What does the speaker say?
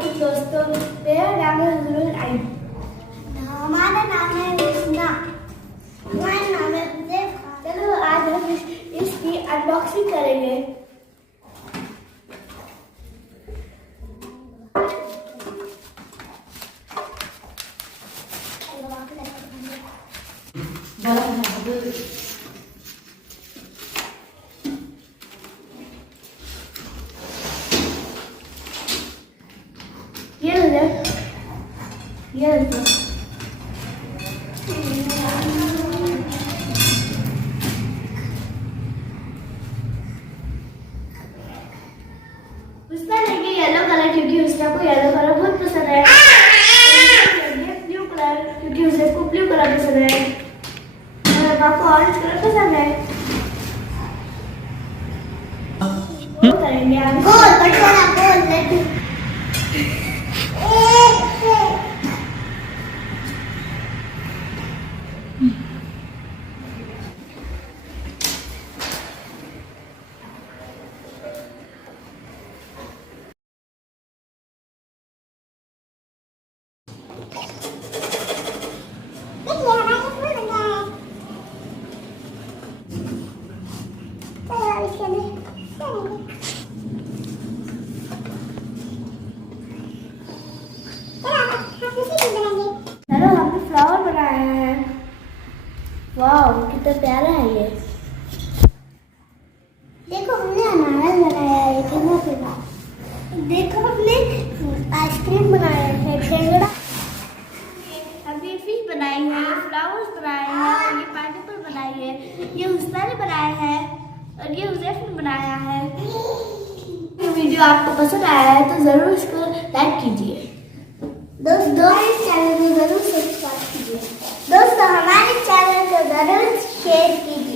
वालेकुम दोस्तों, मेरा नाम है उसमान। हमारा नाम है उसना। हमारा नाम है हुसैन। चलो आज हम इसकी अनबॉक्सिंग करेंगे। ये उसका लेंगे येलो कलर क्योंकि उसका को येलो कलर बहुत पसंद है। ब्लू कलर क्योंकि उसे को ब्लू कलर पसंद है। मेरे पापा को ऑरेंज कलर पसंद है। वो करेंगे आज गोल बटवारा गोल लेट हेलो, हमने फ्लावर बनाया है। वाह कितना प्यारा है ये। देखो हमने अनारस बनाया है, कितना प्यारा। देखो हमने आइसक्रीम बनाया है, टेंगड़ा। हमने फिश बनाई है, फ्लावर्स बनाए हैं, ये पाइनएप्पल बनाई है, ये हुस्ना ने बनाया है और ये हुजैफ ने बनाया है। ये वीडियो आपको पसंद आया है तो जरूर इसको लाइक कीजिए। दोस्तों इस चैनल को जरूर सब्सक्राइब कीजिए। दोस्तों हमारे चैनल को जरूर शेयर कीजिए।